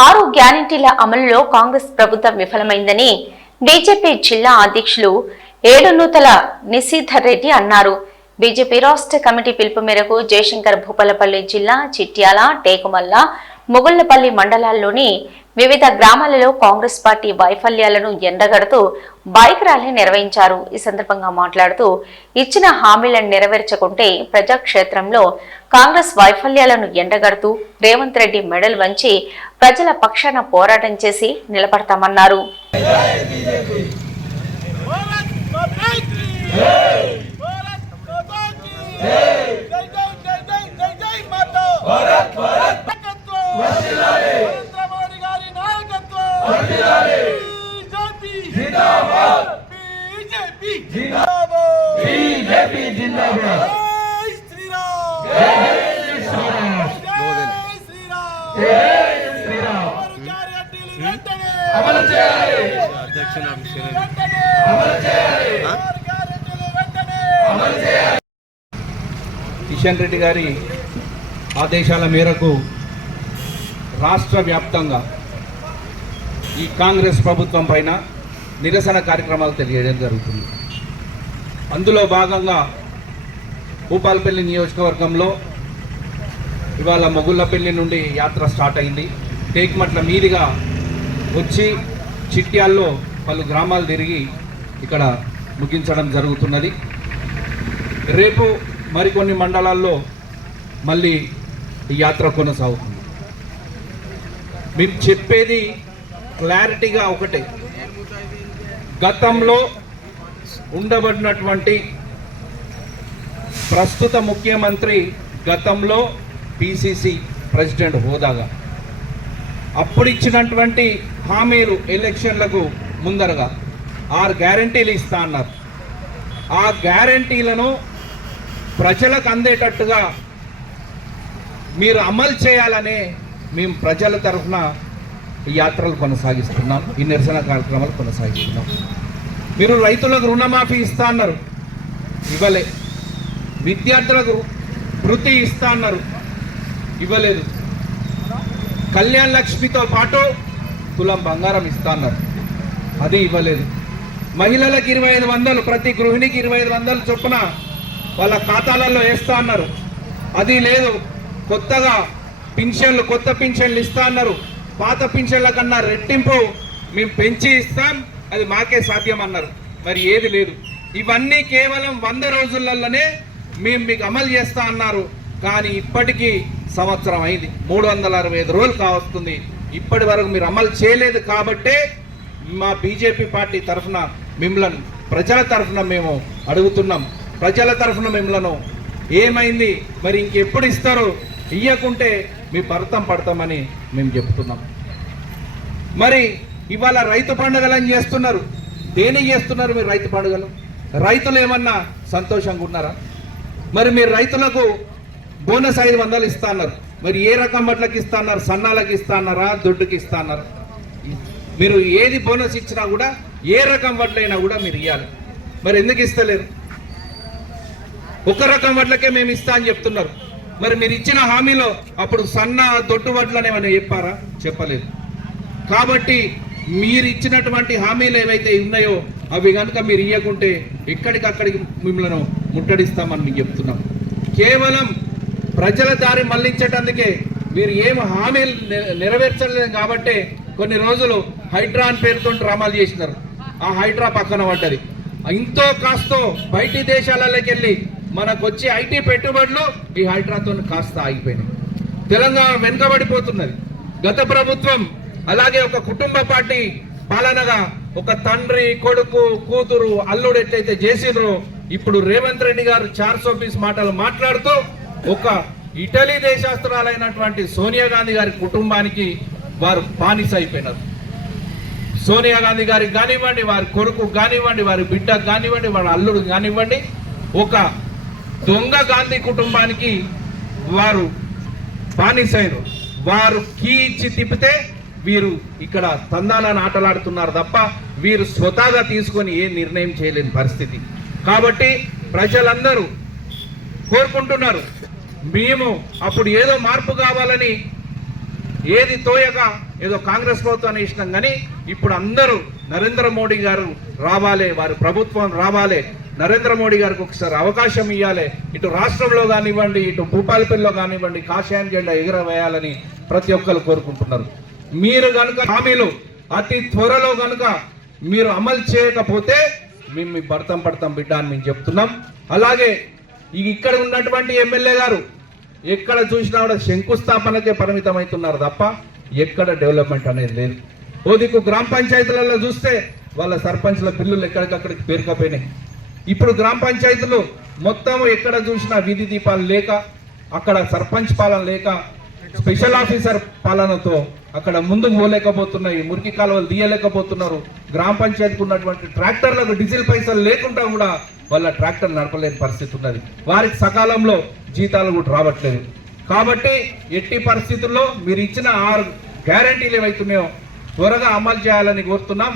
6 గ్యారంటీల అమలులో కాంగ్రెస్ ప్రభుత్వం విఫలమైందని బీజేపీ జిల్లా అధ్యక్షులు ఏడునూతల నిశీధర్ రెడ్డి అన్నారు. బీజేపీ రాష్ట్ర కమిటీ పిలుపు మేరకు జయశంకర్ భూపాలపల్లి జిల్లా చిట్యాల, టేకుమల్ల, మొగుళ్లపల్లి మండలాల్లోని వివిధ గ్రామాలలో కాంగ్రెస్ పార్టీ వైఫల్యాలను ఎండగడుతూ బైక్ ర్యాలీ నిర్వహించారు. ఈ సందర్భంగా మాట్లాడుతూ ఇచ్చిన హామీలను నెరవేర్చకుంటే ప్రజాక్షేత్రంలో కాంగ్రెస్ వైఫల్యాలను ఎండగడుతూ రేవంత్ రెడ్డి మెడల్ వంచి ప్రజల పక్షాన పోరాటం చేసి నిలబడతామన్నారు. కిషన్ రెడ్డి గారి ఆదేశాల మేరకు రాష్ట్ర వ్యాప్తంగా ఈ కాంగ్రెస్ ప్రభుత్వం పైన నిరసన కార్యక్రమాలు తెలియజేయడం జరుగుతుంది. అందులో భాగంగా భూపాలపల్లి నియోజకవర్గంలో ఇవాళ మొగుళ్లపల్లి నుండి యాత్ర స్టార్ట్ అయింది. టేక్మట్ల మీదుగా వచ్చి చిట్యాల్లో పలు గ్రామాలు తిరిగి ఇక్కడ ముగించడం జరుగుతున్నది. రేపు మరికొన్ని మండలాల్లో మళ్ళీ ఈ యాత్ర కొనసాగుతుంది. మేము చెప్పేది క్లారిటీగా ఒకటే, గతంలో ఉండబడినటువంటి ప్రస్తుత ముఖ్యమంత్రి గతంలో పిసిసి ప్రెసిడెంట్ హోదాగా అప్పుడు ఇచ్చినటువంటి హామీలు ఎలక్షన్లకు ముందరగా 6 గ్యారంటీలు ఇస్తా అన్నారు. ఆ గ్యారంటీలను ప్రజలకు అందేటట్టుగా మీరు అమలు చేయాలనే మేము ప్రజల తరఫున యాత్రలు కొనసాగిస్తున్నాం, ఈ నిరసన కార్యక్రమాలు కొనసాగిస్తున్నాం. మీరు రైతులకు రుణమాఫీ ఇస్తా అన్నారు, ఇవ్వలే. విద్యార్థులకు వృత్తి ఇస్తా అన్నారు, ఇవ్వలేదు. కళ్యాణ్ లక్ష్మితో పాటు తులం బంగారం ఇస్తా అన్నారు, అది ఇవ్వలేదు. మహిళలకు 2500, ప్రతి గృహిణికి 2500 చొప్పున వాళ్ళ ఖాతాలలో వేస్తా అన్నారు, అది లేదు. కొత్తగా పింఛన్లు, కొత్త పింఛన్లు ఇస్తా అన్నారు, పాత పింఛన్ల కన్నా రెట్టింపు మేము పెంచి ఇస్తాం, అది మాకే సాధ్యం అన్నారు, మరి ఏది లేదు. ఇవన్నీ కేవలం 100 రోజులలోనే మేము మీకు అమలు చేస్తా అన్నారు. కానీ ఇప్పటికీ సంవత్సరం అయింది, 365 రోజులు కావస్తుంది, ఇప్పటి వరకు మీరు అమలు చేయలేదు. కాబట్టే మా బీజేపీ పార్టీ తరఫున మిమ్మల్ని, ప్రజల తరఫున మేము అడుగుతున్నాం. ప్రజల తరఫున మిమ్మల్ని ఏమైంది, మరి ఇంకెప్పుడు ఇస్తారు, ఇయ్యకుంటే మీ భర్తం పడతామని మేము చెప్తున్నాం. మరి ఇవాళ రైతు పండుగలని చేస్తున్నారు, దేనికి చేస్తున్నారు మీరు రైతు పండుగలు? రైతులు ఏమన్నా సంతోషంగా ఉన్నారా? మరి మీరు రైతులకు బోనస్ 500 ఇస్తా అన్నారు, మరి ఏ రకం వడ్లకి ఇస్తా అన్నారు? సన్నాలకి ఇస్తా అన్నారా, దొడ్డుకి ఇస్తా అన్నారు? మీరు ఏది బోనస్ ఇచ్చినా కూడా, ఏ రకం వడ్లైనా కూడా మీరు ఇవ్వాలి, మరి ఎందుకు ఇస్తలేరు? ఒక రకం వడ్లకే మేము ఇస్తా అని చెప్తున్నారు. మరి మీరు ఇచ్చిన హామీలో అప్పుడు సన్న దొడ్డు వడ్లని ఏమైనా చెప్పారా? చెప్పలేదు. కాబట్టి మీరు ఇచ్చినటువంటి హామీలు ఏవైతే ఉన్నాయో అవి కనుక మీరు ఇవ్వకుంటే ఎక్కడికక్కడికి మిమ్మల్ని ముట్టడిస్తామని మీకు చెప్తున్నాం. కేవలం ప్రజల దారి మళ్లించటానికే మీరు ఏం హామీలు నెరవేర్చలేదు. కాబట్టి కొన్ని రోజులు హైడ్రా అని పేరుతో డ్రామాలు చేసినారు, ఆ హైడ్రా పక్కన పడ్డది. ఇంతో కాస్తో బయటి దేశాలలోకి వెళ్ళి మనకు వచ్చే ఐటీ పెట్టుబడులు ఈ హైడ్రాతో కాస్త ఆగిపోయినాయి. తెలంగాణ వెనుకబడిపోతున్నది. గత ప్రభుత్వం అలాగే ఒక కుటుంబ పార్టీ పాలనగా ఒక తండ్రి, కొడుకు, కూతురు, అల్లుడు ఎట్లయితే చేసినరో, ఇప్పుడు రేవంత్ రెడ్డి గారు 420 మాటలు మాట్లాడుతూ ఒక ఇటలీ దేశస్తురాలైనటువంటి సోనియా గాంధీ గారి కుటుంబానికి వారు బానిస అయిపోయినారు. సోనియా గాంధీ గారికి కానివ్వండి, వారి కొడుకు కానివ్వండి, వారి బిడ్డకు కానివ్వండి, వారి అల్లుడు కానివ్వండి, ఒక దొంగ గాంధీ కుటుంబానికి వారు బానిసైరు. వారు కీ ఇచ్చి తిప్పితే వీరు ఇక్కడ తందాలను ఆటలాడుతున్నారు తప్ప వీరు స్వతహాగా తీసుకొని ఏ నిర్ణయం చేయలేని పరిస్థితి. కాబట్టి ప్రజలందరూ కోరుకుంటున్నారు, మేము అప్పుడు ఏదో మార్పు కావాలని ఏది తోయక ఏదో కాంగ్రెస్ ప్రభుత్వాన్ని ఇష్టం, కానీ ఇప్పుడు అందరూ నరేంద్ర మోడీ గారు రావాలి, వారి ప్రభుత్వం రావాలి, నరేంద్ర మోడీ గారికి ఒకసారి అవకాశం ఇవ్వాలి, ఇటు రాష్ట్రంలో కానివ్వండి, ఇటు భూపాలపల్లిలో కానివ్వండి కాషాయం జెండా ఎగురవేయాలని ప్రతి ఒక్కరు కోరుకుంటున్నారు. మీరు కనుక హామీలు అతి త్వరలో కనుక మీరు అమలు చేయకపోతే మేము మీ భర్తం బిడ్డ అని మేము చెప్తున్నాం. అలాగే ఇక్కడ ఉన్నటువంటి ఎమ్మెల్యే గారు ఎక్కడ చూసినా కూడా శంకుస్థాపనకే పరిమితం అవుతున్నారు తప్ప ఎక్కడ డెవలప్మెంట్ అనేది లేదు. ఓదికు గ్రామ పంచాయతీలలో చూస్తే వాళ్ళ సర్పంచ్ల బిల్లులు ఎక్కడికక్కడికి పేరుకపోయినాయి. ఇప్పుడు గ్రామ పంచాయతీలు మొత్తం ఎక్కడ చూసినా వీధి దీపాలు లేక, అక్కడ సర్పంచ్ పాలన లేక, స్పెషల్ ఆఫీసర్ పాలనతో అక్కడ ముందుకు పోలేకపోతున్నాయి, మురికి కాలువలు తీయలేకపోతున్నారు. గ్రామ పంచాయతీకి ఉన్నటువంటి ట్రాక్టర్లకు డీజిల్ పైసలు లేకుండా కూడా వాళ్ళ ట్రాక్టర్ నడపలేని పరిస్థితి ఉన్నది. వారికి సకాలంలో జీతాలు కూడా రావట్లేదు. కాబట్టి ఎట్టి పరిస్థితుల్లో మీరు ఇచ్చిన 6 గ్యారంటీలు ఏవైతున్నాయో త్వరగా అమలు చేయాలని కోరుతున్నాం.